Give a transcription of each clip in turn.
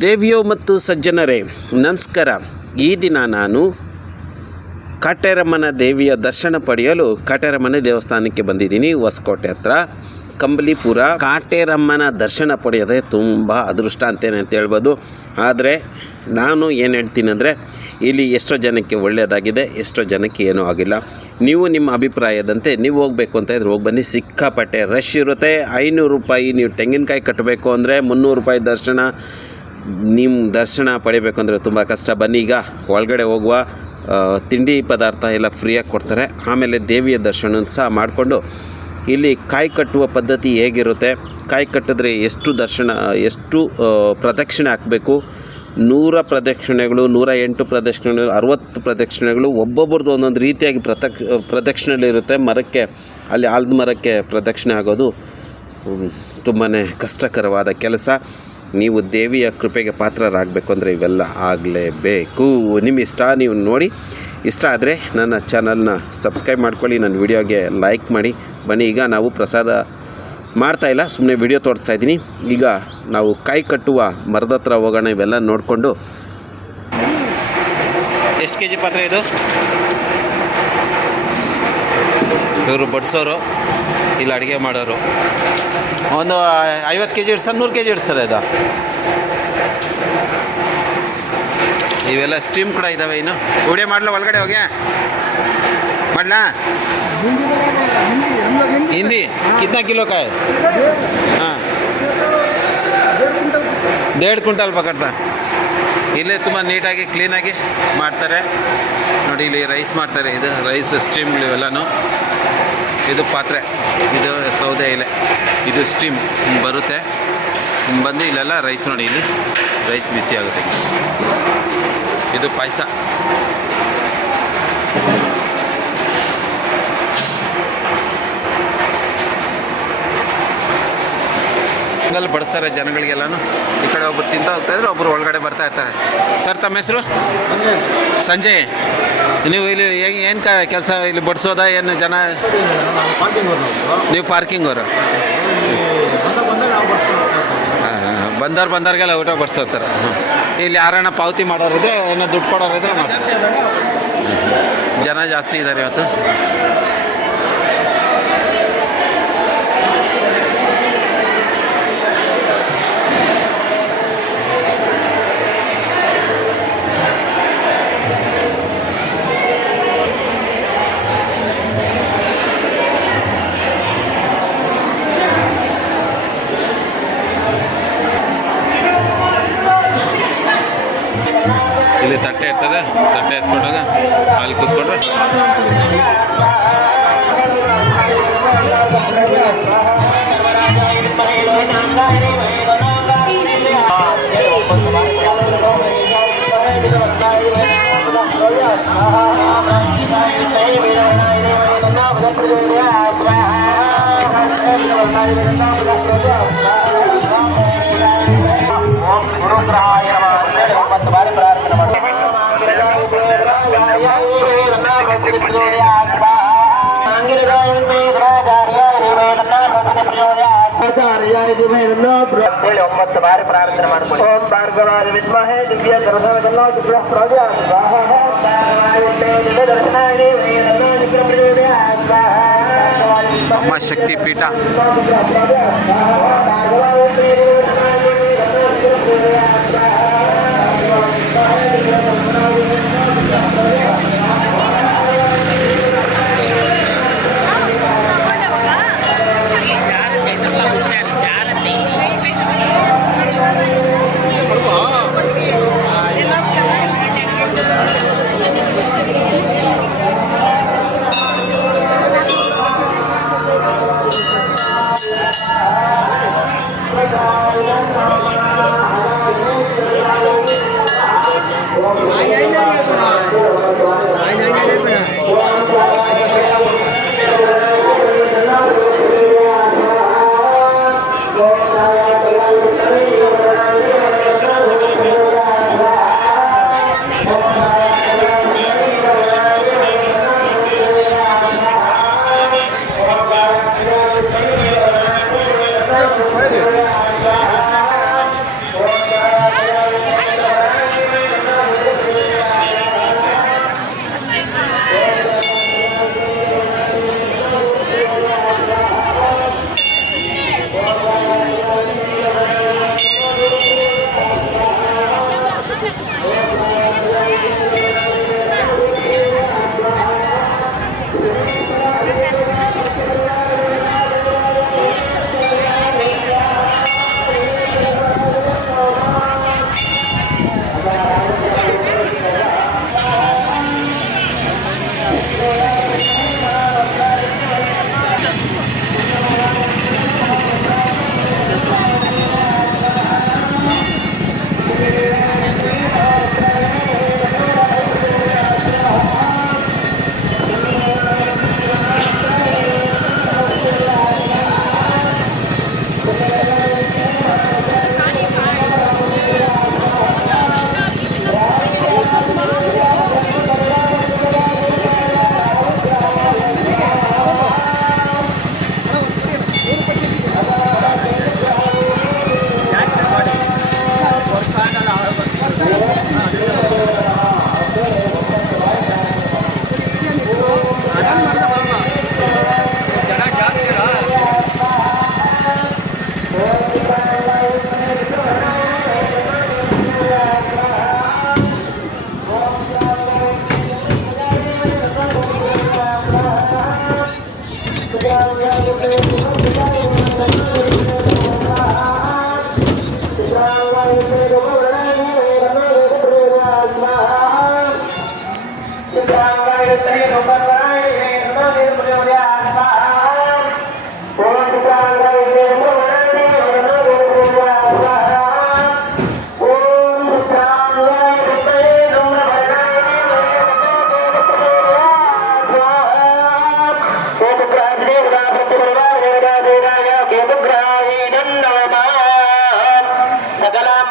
ದೇವಿಯೋ ಮತ್ತು ಸಜ್ಜನರೇ ನಮಸ್ಕಾರ. ಈ ದಿನ ನಾನು ಕಾಟೇರಮ್ಮನ ದೇವಿಯ ದರ್ಶನ ಪಡೆಯಲು ಕಾಟೇರಮ್ಮನ ದೇವಸ್ಥಾನಕ್ಕೆ ಬಂದಿದ್ದೀನಿ. ಹೊಸಕೋಟೆ ಹತ್ರ ಕಂಬಲಿಪುರ. ಕಾಟೇರಮ್ಮನ ದರ್ಶನ ಪಡೆಯೋದೇ ತುಂಬ ಅದೃಷ್ಟ ಅಂತೇನೆ ಅಂತ ಹೇಳ್ಬೋದು. ಆದರೆ ನಾನು ಏನು ಹೇಳ್ತೀನಿ ಅಂದರೆ, ಇಲ್ಲಿ ಎಷ್ಟೋ ಜನಕ್ಕೆ ಒಳ್ಳೆಯದಾಗಿದೆ, ಎಷ್ಟೋ ಜನಕ್ಕೆ ಏನೂ ಆಗಿಲ್ಲ. ನೀವು ನಿಮ್ಮ ಅಭಿಪ್ರಾಯದಂತೆ ನೀವು ಹೋಗಬೇಕು ಅಂತ ಇದ್ರೆ ಹೋಗಿ ಬನ್ನಿ. ಸಿಕ್ಕಾಪಟ್ಟೆ ರಶ್ ಇರುತ್ತೆ. 500 ರೂಪಾಯಿ ನೀವು ತೆಂಗಿನಕಾಯಿ ಕಟ್ಟಬೇಕು ಅಂದರೆ 300 ರೂಪಾಯಿ ದರ್ಶನ. ನಿಮ್ಮ ದರ್ಶನ ಪಡಿಬೇಕು ಅಂದರೆ ತುಂಬ ಕಷ್ಟ. ಬನ್ನಿ, ಈಗ ಒಳಗಡೆ ಹೋಗುವ. ತಿಂಡಿ ಪದಾರ್ಥ ಎಲ್ಲ ಫ್ರೀಯಾಗಿ ಕೊಡ್ತಾರೆ. ಆಮೇಲೆ ದೇವಿಯ ದರ್ಶನ ಸಹ ಮಾಡಿಕೊಂಡು ಇಲ್ಲಿ ಕಾಯಿ ಕಟ್ಟುವ ಪದ್ಧತಿ ಹೇಗಿರುತ್ತೆ, ಕಾಯಿ ಕಟ್ಟಿದ್ರೆ ಎಷ್ಟು ಪ್ರದಕ್ಷಿಣೆ ಹಾಕಬೇಕು, 100 ಪ್ರದಕ್ಷಿಣೆಗಳು, 108 ಪ್ರದಕ್ಷಿಣೆಗಳು, 60 ಪ್ರದಕ್ಷಿಣೆಗಳು, ಒಬ್ಬೊಬ್ರದ್ದು ಒಂದೊಂದು ರೀತಿಯಾಗಿ ಪ್ರದಕ್ಷಿಣೆಗಳಿರುತ್ತೆ. ಮರಕ್ಕೆ, ಅಲ್ಲಿ ಆಲದ ಮರಕ್ಕೆ ಪ್ರದಕ್ಷಿಣೆ ಆಗೋದು ತುಂಬಾ ಕಷ್ಟಕರವಾದ ಕೆಲಸ. ನೀವು ದೇವಿಯ ಕೃಪೆಗೆ ಪಾತ್ರರಾಗಬೇಕು ಅಂದರೆ ಇವೆಲ್ಲ ಆಗಲೇಬೇಕು. ನಿಮ್ಮ ಇಷ್ಟ, ನೀವು ನೋಡಿ. ಇಷ್ಟ ಆದರೆ ನನ್ನ ಚಾನಲ್ನ ಸಬ್ಸ್ಕ್ರೈಬ್ ಮಾಡ್ಕೊಳ್ಳಿ, ನನ್ನ ವಿಡಿಯೋಗೆ ಲೈಕ್ ಮಾಡಿ. ಬನ್ನಿ, ಈಗ ನಾವು ಪ್ರಸಾದ ಮಾಡ್ತಾಯಿಲ್ಲ, ಸುಮ್ಮನೆ ವಿಡಿಯೋ ತೋರಿಸ್ತಾ ಇದ್ದೀನಿ. ಈಗ ನಾವು ಕಾಯಿ ಕಟ್ಟುವ ಮರದ ಹತ್ರ ಹೋಗೋಣ. ಇವೆಲ್ಲ ನೋಡಿಕೊಂಡು. ಎಷ್ಟು ಕೆ ಜಿ ಪಾತ್ರೆ ಇದು? ಇವರು ಬಡಿಸೋರು, ಇಲ್ಲಿ ಅಡುಗೆ ಮಾಡೋರು. ಒಂದು 50 ಕೆ ಜಿ ಇಡ್ತಾರೆ, 100 ಕೆ ಜಿ ಇಡ್ತಾರೆ ಇದು. ಇವೆಲ್ಲ ಸ್ಟೀಮ್ ಕೂಡ ಇದ್ದಾವೆ. ಇನ್ನು ವಿಡಿಯೋ ಮಾಡಲ, ಒಳಗಡೆ ಹೋಗಿ ಮಾಡಲಾ? ಹಿಂದಿ ಕಿತ್ನಾ ಕಿಲೋ ಕಾಯಿ? ಹಾಂ, 1.5 ಕ್ವಿಂಟಲ್ ಪಕಡ್ತಾ. ಇಲ್ಲೇ ತುಂಬ ನೀಟಾಗಿ ಕ್ಲೀನಾಗಿ ಮಾಡ್ತಾರೆ ನೋಡಿ. ಇಲ್ಲಿ ರೈಸ್ ಮಾಡ್ತಾರೆ. ಇದು ರೈಸ್ ಸ್ಟೀಮ್ಗಳು ಇವೆಲ್ಲನೂ. ಇದು ಪಾತ್ರೆ, ಇದು ಸೌದೆ ಎಲೆ, ಇದು ಸ್ಟೀಮ್ ಬರುತ್ತೆ. ಬಂದು ಇಲ್ಲೆಲ್ಲ ರೈಸ್ ನೋಡಿ, ಇಲ್ಲಿ ರೈಸ್ ಬಿಸಿ ಆಗುತ್ತೆ. ಇದು ಪಾಯಸ. ಹಂಗಲ್ಲಿ ಬಡಿಸ್ತಾರೆ ಜನಗಳಿಗೆಲ್ಲನೂ. ಈ ಕಡೆ ಒಬ್ಬರು ತಿಂತ ಹೋಗ್ತಾಯಿದ್ರೆ ಒಬ್ಬರು ಒಳಗಡೆ ಬರ್ತಾ ಇರ್ತಾರೆ. ಸರ್, ತಮ್ಮ ಹೆಸರು? ಸಂಜಯ್. ನೀವು ಇಲ್ಲಿ ಏನು ಕೆಲಸ ಇಲ್ಲಿ ಬಡಿಸೋದಾ ಏನು? ಜನ ನೀವು ಪಾರ್ಕಿಂಗ್ ಅವರು? ಬಂದವ್ರಿಗೆಲ್ಲ ಊಟ ಬಡಿಸೋಗ್ತಾರೆ. ಇಲ್ಲಿ ಯಾರನ್ನ ಪಾವತಿ ಮಾಡೋರಿದ್ರೆ, ಏನೋ ದುಡ್ಡು ಕೊಡೋರಿದ್ರೆ ಮಾಡ್ತಾರೆ. ಜನ ಜಾಸ್ತಿ ಇದ್ದಾರೆ ಇವತ್ತು. ಇಲ್ಲಿ ತಟ್ಟೆ ಇರ್ತದೆ, ತಟ್ಟೆ ಎತ್ಕೊಂಡಾಗ ಅಲ್ಲಿ ಕೂತ್ಕೊಂಡ್ರೆ ಹೇಳಿ 9 ಬಾರಿ ಪ್ರಾರ್ಥನೆ ಮಾಡ್ಕೊಳ್ಳಿ. ಓಂ ಭಾರ್ಗವಾಯ ವಿದ್ಮಹೇ ದಿವ್ಯ ದರ್ಶನ ಅಮ್ಮ ಶಕ್ತಿ ಪೀಠ.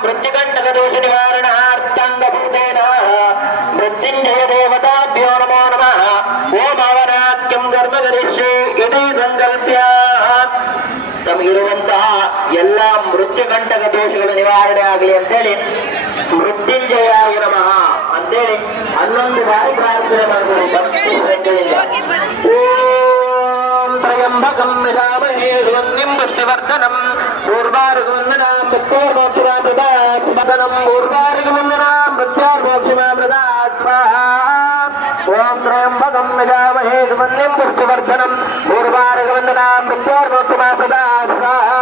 మృత్యుకంటకదోష నివారణార్థంగభూతేన మృత్యుంజయ దేవతాభ్యో నమో నమః. ఓం అవనాక్యం ಕರ್ಮ ಕರಿಷ್ಯೆ ಇದೇ ಸಂಕಲ್ಪ್ಯ. ತಮಗಿರುವಂತಹ ಎಲ್ಲ ಮೃತ್ಯುಕಂಟಕ ದೋಷಗಳ ನಿವಾರಣೆ ಆಗಲಿ ಅಂತೇಳಿ ಮೃತ್ಯುಂಜಯಾಯ ನಮಃ ಅಂತೇಳಿ 11 ಬಾರಿ ಪ್ರಾರ್ಥನೆ ಮಾಡಬಹುದು ಭಕ್ತಿ ಶ್ರದ್ಧೆಯಿಂದ. ಓಂ ತ್ರಯಂಬಕಂ ಯಜಾಮಹೇ ಸುಗಂಧಿಂ ಪುಷ್ಟಿವರ್ಧನಂ ಪೂರ್ವಾರ್ಗವಂದನಾಂ ಮೃತ್ಯೋರ್ಮೋಕ್ಷಮಾಮೃತಾತ್ ಸ್ಮರಣಂ ಪೂರ್ವಾರ್ಗವಂದನಾಂ ಮೃತ್ಯೋರ್ಮೋಕ್ಷಮಾಮೃತಾತ್ ಸ್ವಾಹಾ. ಓಂ ತ್ರಯಂಬಕಂ ಯಜಾಮಹೇ ಸುಗಂಧಿಂ ಪುಷ್ಟಿವರ್ಧನಂ ಪೂರ್ವಾರ್ಗವಂದನಾಂ ಮೃತ್ಯೋರ್ಮೋಕ್ಷಮಾಮೃತಾತ್ ಸ್ವಾಹಾ.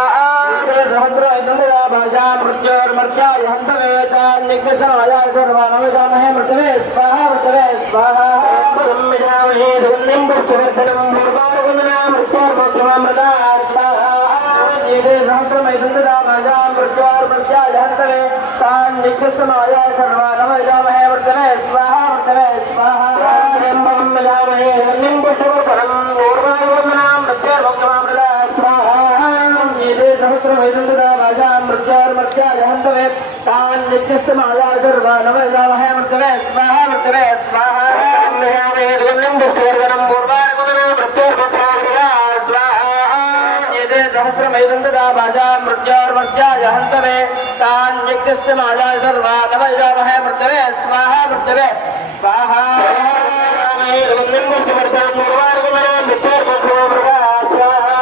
ಭಾಷಾ ಮೃತ್ಯೋರ್ಮರ್ತ್ಯಾಯ ಹಂತವೇತಾನ್ಯಜ್ಞಸನಾಯ ಸರ್ವಾನವಜಾಮಹೇ ಮೃತವೇ ಸ್ವಾಹಾ ಮೃತವೇ ಸ್ವಾಹಾ. ಬ್ರಹ್ಮಜಾಮಹೇ ಸುಗಂಧಿಂ ಪುಷ್ಟಿವರ್ಧನಂ ಪೂರ್ವಾರ್ಗವಂದನಾಂ ಮೃತ್ಯೋರ್ಮೋಕ್ಷಮಾಮೃತಾತ್ ಸ್ವಾಹಾ. ಏದೇ ಸಹಸ್ರಮೈಸಂದದಾ ಭಾಷಾ ಮೃತ್ಯೋರ್ಮರ್ತ್ಯಾಯ ಹಂತವೇ ತಾನ್ಯಜ್ಞಸನಾಯ ಸರ್ವಾನವಜಾಮಹೇ ಮೃತವೇ ಸ್ವಾಹಾ ಮೃತವೇ ಸ್ವಾಹಾ. ಬ್ರಹ್ಮಜಾಮಹೇ ಸುಗಂಧಿಂ ಪುಷ್ಟಿವರ್ಧನಂ ಪೂರ್ವಾರ್ಗವಂದನಾಂ ಮೃತ್ಯೋರ್ಮೋಕ್ಷಮಾಮೃತಾತ್ ಸ್ವಾಹಾ. सहस्रमैदंददा राजा मृत्योर्मर्त्याय हन्तवे तान् नित्यस्तमाया सर्वानवजामहे मृतवे स्वाहा मृतवे स्वाहा. ब्रह्मयामे सुगन्धिं पुष्टिवर्धनं पूर्वार्गवदनं मृत्योर्मोक्षमामृतात् स्वाहा. एते सहस्रमैदंददा राजा मृत्योर्मर्त्याय हन्तवे तान् नित्यस्तमाया सर्वानवजामहे मृतवे स्वाहा मृतवे स्वाहा. ब्रह्मयामे सुगन्धिं पुष्टिवर्धनं पूर्वार्गवदनं मृत्योर्मोक्षमामृतात् स्वाहा.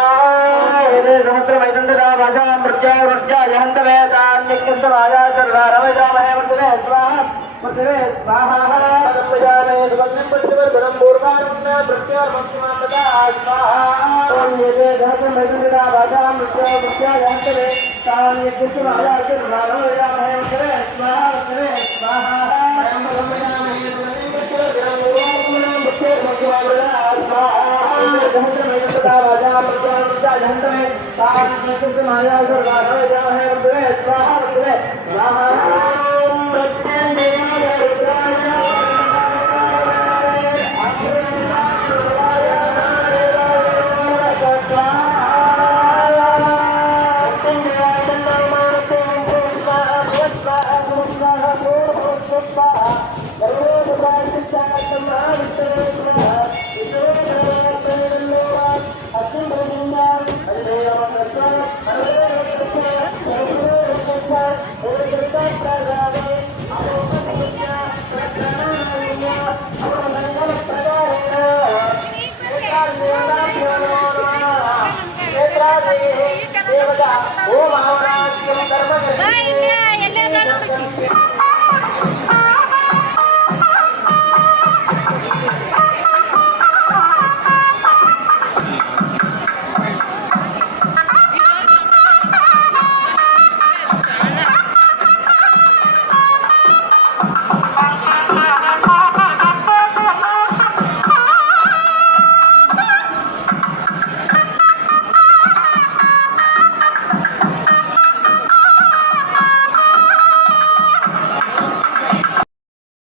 सहस्रमैदंददा राजा मृत्योर्मर्त्याय हन्तवे तान् नित्यस्तमाय सर्वानवजामहे मृतवे स्वाहा मृतवे स्वाहा. ब्रह्मयामे सुगन्धिं पुष्टिवर्धनं पूर्वार्गवदनं मृत्योर्मोक्षमामृतात् स्वाहा. एते सहस्रमैदंददा राजा मृत्योर्मर्त्याय हन्तवे तान् नित्यस्तमाय सर्वानवजामहे मृतवे स्वाहा मृतवे स्वाहा. ब्रह्मयामे सुगन्धिं पुष्टिवर्धनं पूर्वार्गवदनं मृत्योर्मोक्षमामृतात् स्वाहा. सहस्रमैदंददा राजा मृत्योर्मर्त्याय हन्तवे तान् नित्यस्तमाय सर्वानवजामहे मृतवे स्वाहा मृतवे स्वाहा. मृत्युंजयाय रुद्राय